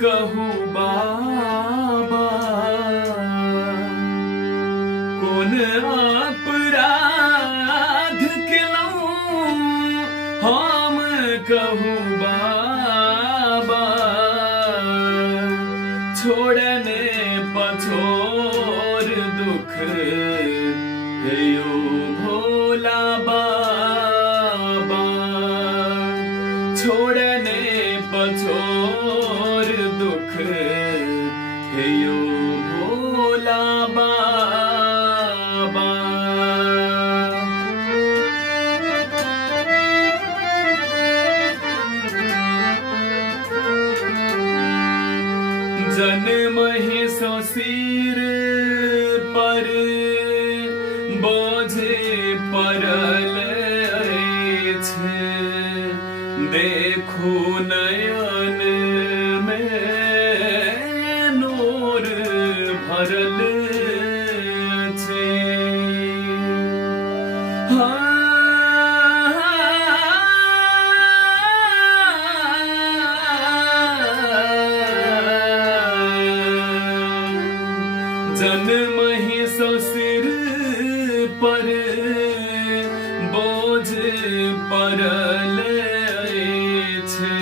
कहूँ बाबा कौन अपराध केलौं हम कहूँ बाबा छोड़ने पछोर दुख हेयो भोला बाबा छोड़ने पछोर दुख हेयो भोला बाबा। जन्म ही सो सिर पर बोझे पड़ल अछि देखू नयन में नूर भरल अछि। जन्म ही सो सिर पर बोझ पड़ल अछि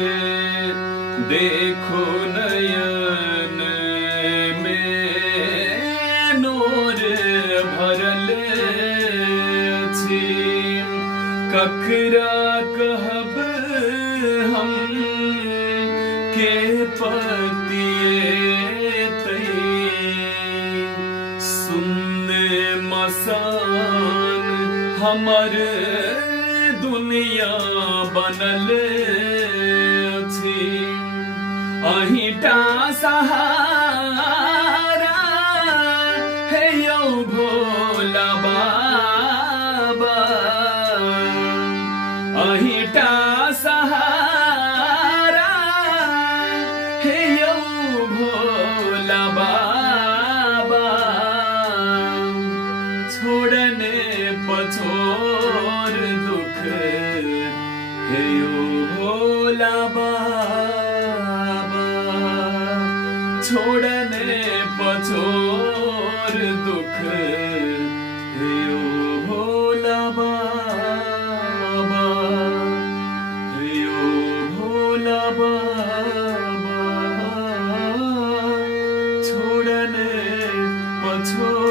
देखो नयन में नूर भरल अछि। ककरा कहब हम के पतिएतै सुन मसान हमर दुनिया बनल अछि। अहिंटा सहारा हे यौ भोला बाबा अहिंटा सहारा हे यौ भोला बाबा छोड़ने पछोर दुख हेयो भोला बाबा छोड़ने पछोर दुख हेयो भोला बाबा हेयो भोला बाबा छोड़ने पछोर